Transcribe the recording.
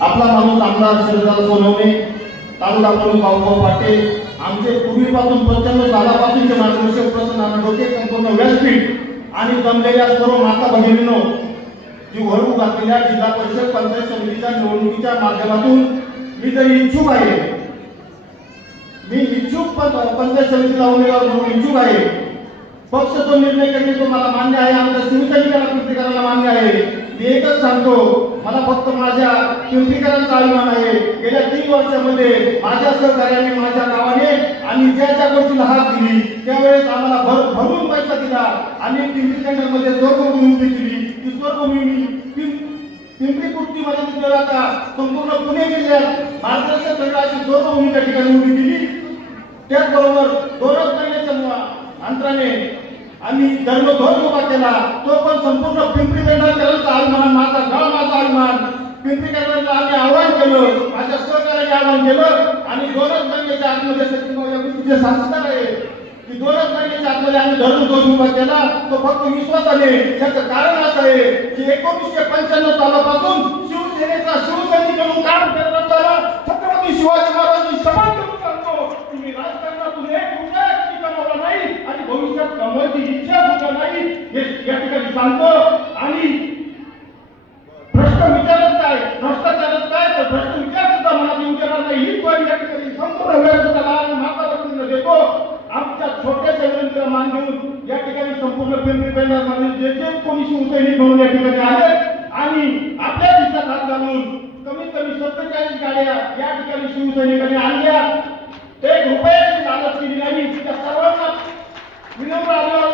आपला माणूस आमदार शरदादा सोनवणे तालुका प्रमुख भाऊभाऊ पाटे आमचे पूर्वीपासून पंच्याण्णव सालापासूनचे मार्गदर्शक प्रसन्न नाना डोके संपूर्ण व्यासपीठ आणि जमलेल्या सर्व माता भगिनीनो जी घडवू घातलेल्या जिल्हा परिषद पंचायत समितीच्या निवडणुकीच्या माध्यमातून मी तर इच्छुक आहे. मी इच्छुक पंचायत समितीला उमेदवार म्हणून इच्छुक आहे. पक्ष जो निर्णय करेल तो मला मान्य आहे. आमच्या शिवसैनिकाला पिंपरीकरांना मान्य आहे. मी एकच सांगतो मला फक्त माझ्या पिंपरीकरांचा अभिमान आहे. गेल्या तीन वर्षामध्ये माझ्या सहकार्याने माझ्या गावाने आणि ज्या ज्या गोष्टीला हात दिली त्यावेळेस आम्हाला भर भरून पैसा दिला. आणि पिंपरी मध्ये स्वर्गभूमी उभी केली. ती स्वर्गभूमी पिंपरी कुर्ती मध्ये तिथे आता संपूर्ण पुणे जिल्ह्यात मार्गदर्शक मंडळाची स्वर्गभूमी त्या ठिकाणी उभी केली. त्याचबरोबर दोनच अंतराने आम्ही धर्मध्वज उभा केला. तो पण संपूर्ण पिंपरी पेंढारकरांचा अभिमान माझा गाव माझा अभिमान पिंपरी पेंढारला आम्ही आव्हान केलं माझ्या सहकार्याने आव्हान केलं. आणि दोनच महिन्याच्या आतमध्ये सचिन संस्कार आहे. की दोनच महिन्याच्या आतमध्ये आम्ही धर्मध्वज उभा केला. तो फक्त विश्वासाने याचं कारण असं आहे की एकोणीसशे पंच्याण्णव सालापासून इच्छा सुद्धा नाही. हे या ठिकाणी सांगतो. आणि भ्रष्ट विचारच काय? भ्रष्टाचारच काय? तर भ्रष्ट विचार सुद्धा मनात येऊ देणार नाही. ही ग्वाही या ठिकाणी संपूर्ण वेळ सुद्धा लहान माता देतो. आमच्या छोट्याशा विनंतीला मान घेऊन या ठिकाणी संपूर्ण पिंपरी पेंढारमध्ये जे जे कोणी शिवसैनिक म्हणून या ठिकाणी आहेत आणि आपल्या दिशा हात घालून कमीत कमी सत्तेचाळीस गाड्या या ठिकाणी शिवसैनिकांनी आणल्या. एक रुपयाची लालच केली नाही. त्या सर्वांना विनम्र आग्रह